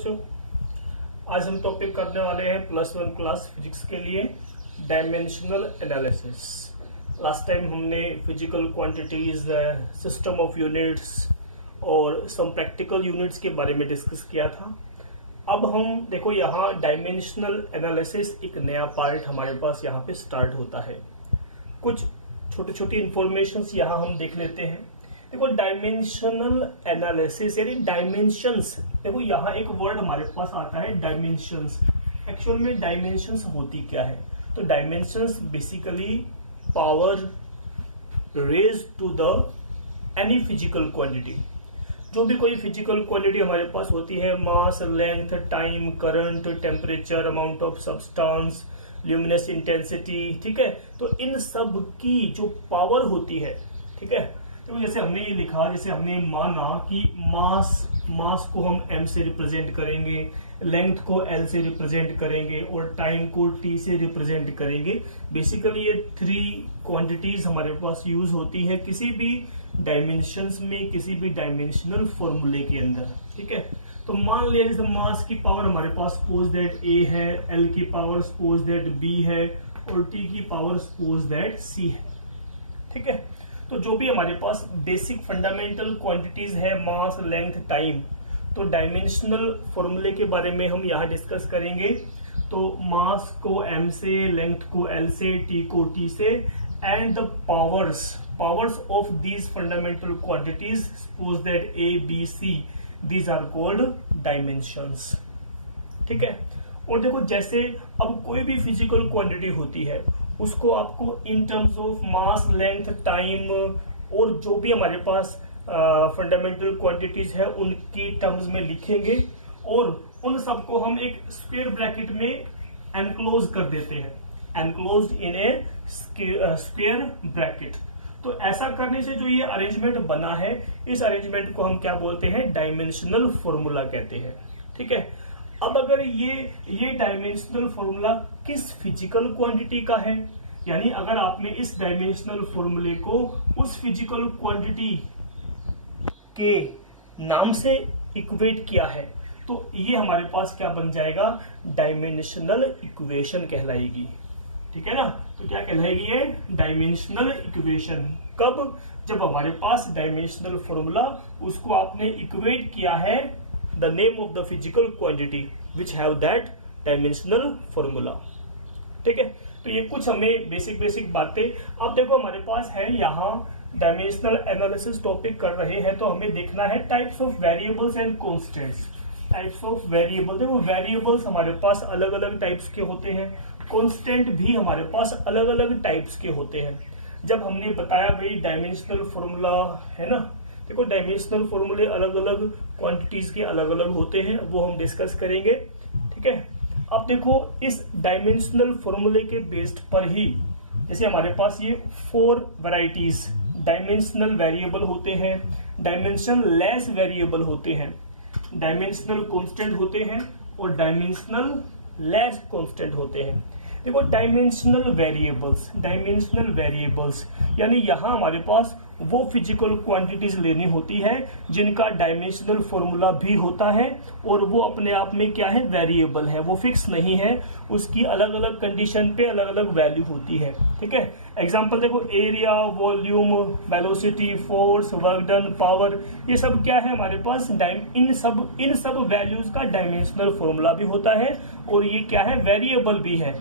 बच्चों, आज हम टॉपिक करने वाले हैं +1 क्लास फिजिक्स के लिए डायमेंशनल एनालिसिस। लास्ट टाइम हमने physical quantities, system of units और सम प्रैक्टिकल यूनिट्स के बारे में डिस्कस किया था। अब हम देखो यहाँ डायमेंशनल एनालिसिस एक नया पार्ट हमारे पास यहाँ पे स्टार्ट होता है। कुछ छोटी छोटी इंफॉर्मेशंस यहाँ हम देख लेते हैं। देखो डायमेंशनल एनालिसिस यानी डायमेंशंस, देखो यहाँ एक वर्ड हमारे पास आता है डायमेंशंस। एक्चुअल में डायमेंशंस होती क्या है? तो dimensions basically power raise to the any physical quantity. जो भी कोई फिजिकल क्वांटिटी हमारे पास होती है, mass, length, time, current, temperature, amount of substance, luminous intensity, ठीक है। तो इन सब की जो पावर होती है, ठीक है। तो जैसे हमने ये लिखा, जैसे हमने माना कि मास को हम m से रिप्रेजेंट करेंगे, लेंथ को l से रिप्रेजेंट करेंगे और टाइम को t से रिप्रेजेंट करेंगे। बेसिकली ये 3 क्वांटिटीज हमारे पास यूज होती है किसी भी डायमेंशंस में, किसी भी डायमेंशनल फॉर्मूले के अंदर, ठीक है। तो मान लिया जैसे मास की पावर हमारे पास सपोज दैट a है, l की पावर सपोज दैट b है और t की पावर सपोज दैट c है, ठीक है। तो जो भी हमारे पास बेसिक फंडामेंटल क्वांटिटीज है, मास, लेंथ, टाइम, तो डायमेंशनल फॉर्मूले के बारे में हम यहाँ डिस्कस करेंगे। तो मास को m से, लेंथ को l से, t को t से, and the powers of these fundamental quantities suppose that a, b, c, these are called dimensions, ठीक है। और देखो जैसे अब कोई भी फिजिकल क्वांटिटी होती है उसको आपको in terms of mass, length, time और जो भी हमारे पास फंडामेंटल क्वांटिटीज है उनकी टर्म्स में लिखेंगे और उन सबको हम एक स्क्वायर ब्रैकेट में एनक्लोज कर देते हैं, एनक्लोज्ड इन ए स्क्वायर ब्रैकेट। तो ऐसा करने से जो ये अरेंजमेंट बना है, इस अरेंजमेंट को हम क्या बोलते हैं? डायमेंशनल फॉर्मूला कहते हैं, ठीक है। अब अगर ये डायमेंशनल फॉर्मूला किस फिजिकल क्वांटिटी का है, यानी अगर आपने इस डायमेंशनल फॉर्मूले को उस फिजिकल क्वांटिटी के नाम से इक्वेट किया है, तो ये हमारे पास क्या बन जाएगा? डायमेंशनल इक्वेशन कहलाएगी, ठीक है ना। तो क्या कहलाएगी ये? Dimensional equation. कब? जब हमारे पास डायमेंशनल फॉर्मूला उसको आपने इक्वेट किया है the name of the physical quantity which have that dimensional formula, ठीक है। तो ये कुछ हमें बेसिक बातें। अब देखो हमारे पास है यहाँ डायमेंशनल एनालिसिस टॉपिक कर रहे हैं, तो हमें देखना है types of variables and constants. Types of variable, देखो वेरिएबल्स हमारे पास अलग अलग टाइप्स के होते हैं, कॉन्स्टेंट भी हमारे पास अलग अलग टाइप्स के होते हैं। जब हमने बताया भाई डायमेंशनल फॉर्मूला है ना, देखो डायमेंशनल फॉर्मूले अलग अलग क्वांटिटीज के अलग अलग होते हैं, वो हम डिस्कस करेंगे, ठीक है। अब देखो इस डायमेंशनल फॉर्मूले के बेस्ड पर ही जैसे हमारे पास ये 4 वैरायटीज डायमेंशनल वेरिएबल होते हैं, डायमेंशन लेस वेरिएबल होते हैं, डायमेंशनल कांस्टेंट होते हैं और डायमेंशनल लेस कांस्टेंट होते हैं। देखो डायमेंशनल वेरिएबल्स यानी यहाँ हमारे पास वो फिजिकल क्वांटिटीज लेनी होती है जिनका डायमेंशनल फॉर्मूला भी होता है और वो अपने आप में क्या है? वेरिएबल है, वो फिक्स नहीं है, उसकी अलग अलग कंडीशन पे अलग अलग वैल्यू होती है, ठीक है। एग्जांपल देखो area, volume, velocity, force, work done, power, ये सब क्या है हमारे पास? इन सब वैल्यूज का डायमेंशनल फॉर्मूला भी होता है और ये क्या है? वेरिएबल भी है।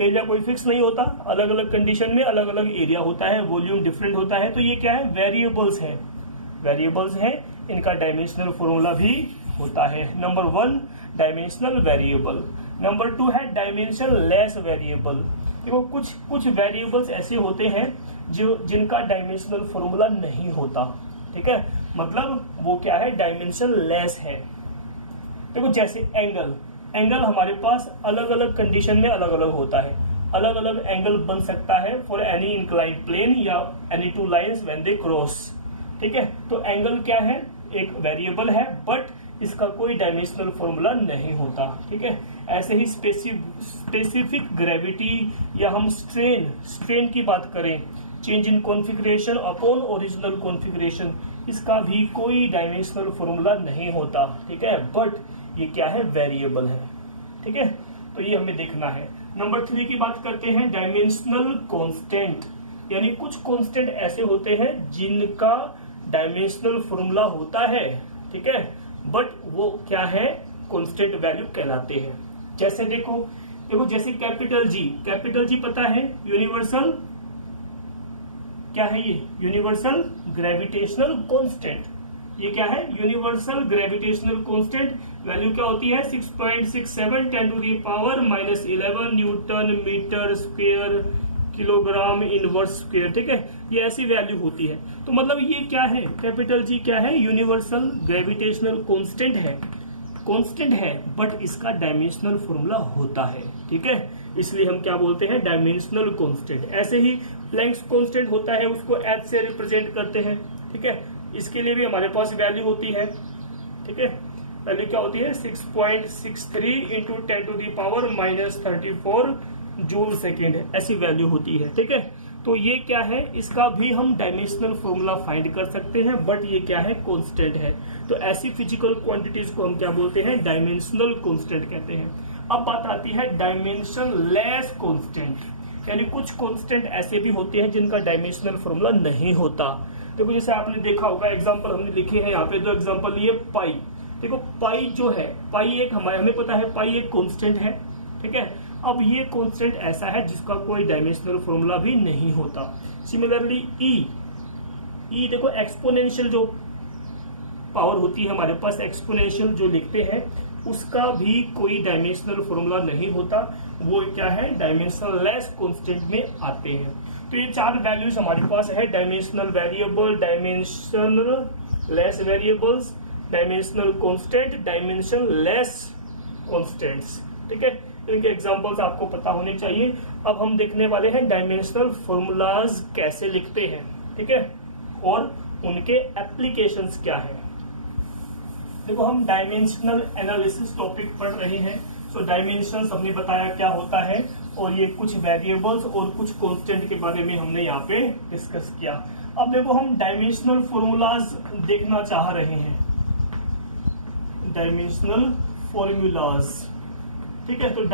एरिया कोई फिक्स नहीं होता, अलग अलग कंडीशन में अलग अलग एरिया होता है, वॉल्यूम डिफरेंट होता है, तो ये क्या है? वेरिएबल्स है, इनका डायमेंशनल फॉर्मूला भी होता है। Number 1 dimensional variable. नंबर 2 है डायमेंशन लेस वेरिएबल। देखो कुछ वेरिएबल्स ऐसे होते हैं जिनका डायमेंशनल फॉर्मूला नहीं होता, ठीक है, मतलब वो क्या है? डायमेंशन लेस है। देखो जैसे एंगल हमारे पास अलग अलग कंडीशन में अलग अलग होता है, अलग अलग एंगल बन सकता है फॉर एनी इंक्लाइंड प्लेन या any 2 lines when they cross, ठीक है। तो एंगल क्या है? एक वेरिएबल है, बट इसका कोई डायमेंशनल फॉर्मूला नहीं होता, ठीक है। ऐसे ही स्पेसिफिक ग्रेविटी या हम स्ट्रेन की बात करें, change in configuration upon original configuration, इसका भी कोई डायमेंशनल फॉर्मूला नहीं होता, ठीक है। बट ये क्या है, वेरिएबल है। ठीक है, तो ये हमें देखना है। नंबर 3 की बात करते हैं, डायमेंशनल कांस्टेंट, यानी कुछ कांस्टेंट ऐसे होते हैं जिनका डायमेंशनल फॉर्मूला होता है, ठीक है, बट वो क्या है, कांस्टेंट वैल्यू कहलाते हैं। जैसे देखो जैसे कैपिटल जी पता है, यूनिवर्सल क्या है, ये यूनिवर्सल ग्रेविटेशनल कांस्टेंट। ये क्या है, यूनिवर्सल ग्रेविटेशनल कांस्टेंट। वैल्यू क्या होती है, 6.67 10⁻⁻11 newton metre square kilogram inverse square. ठीक है, ये ऐसी वैल्यू होती है। तो मतलब ये क्या है, कैपिटल जी क्या है, यूनिवर्सल ग्रेविटेशनल कांस्टेंट है, बट इसका डायमेंशनल फॉर्मूला होता है। ठीक है, इसलिए हम क्या बोलते हैं, डायमेंशनल कांस्टेंट। ऐसे ही प्लैंक्स कांस्टेंट होता है, उसको एच से रिप्रेजेंट करते हैं। ठीक है, इसके लिए भी हमारे पास वैल्यू होती है। ठीक है, वैल्यू क्या होती है, 6.63 इंटू 10⁻⁻34 जूल सेकेंड, ऐसी वैल्यू होती है। ठीक है, तो ये क्या है, इसका भी हम डायमेंशनल फॉर्मूला फाइंड कर सकते हैं, बट ये क्या है, कांस्टेंट है। तो ऐसी फिजिकल क्वांटिटीज को हम क्या बोलते हैं, डायमेंशनल कांस्टेंट कहते हैं। अब बात आती है डायमेंशन लेस कांस्टेंट, यानी कुछ कांस्टेंट ऐसे भी होते हैं जिनका डायमेंशनल फॉर्मूला नहीं होता। देखो जैसे आपने देखा होगा, एग्जांपल हमने लिखे हैं यहाँ पे, दो एग्जांपल लिए, पाई। देखो पाई जो है, पाई एक हमें पता है पाई एक कांस्टेंट है। ठीक है, अब ये कांस्टेंट ऐसा है जिसका कोई डायमेंशनल फॉर्मूला भी नहीं होता। सिमिलरली ई देखो एक्सपोनेंशियल जो पावर होती है हमारे पास, एक्सपोनेंशियल जो लिखते हैं, उसका भी कोई डायमेंशनल फॉर्मूला नहीं होता। वो क्या है, डायमेंशनल लेस कांस्टेंट में आते हैं। तो ये 4 वैल्यूज हमारे पास है, dimensional variable, dimensional less variables, dimensional constant, dimension less constants. ठीक है, इनके एग्जांपल्स आपको पता होने चाहिए। अब हम देखने वाले हैं डायमेंशनल फॉर्मूलाज कैसे लिखते हैं। ठीक है, और उनके एप्लीकेशंस क्या है। देखो हम डायमेंशनल एनालिसिस टॉपिक पढ़ रहे हैं। सो डायमेंशन हमने बताया क्या होता है, और ये कुछ वेरिएबल्स और कुछ कांस्टेंट के बारे में हमने यहाँ पे डिस्कस किया। अब देखो हम डायमेंशनल फॉर्मूलाज देखना चाह रहे हैं, डायमेंशनल फॉर्मूलाज। ठीक है, तो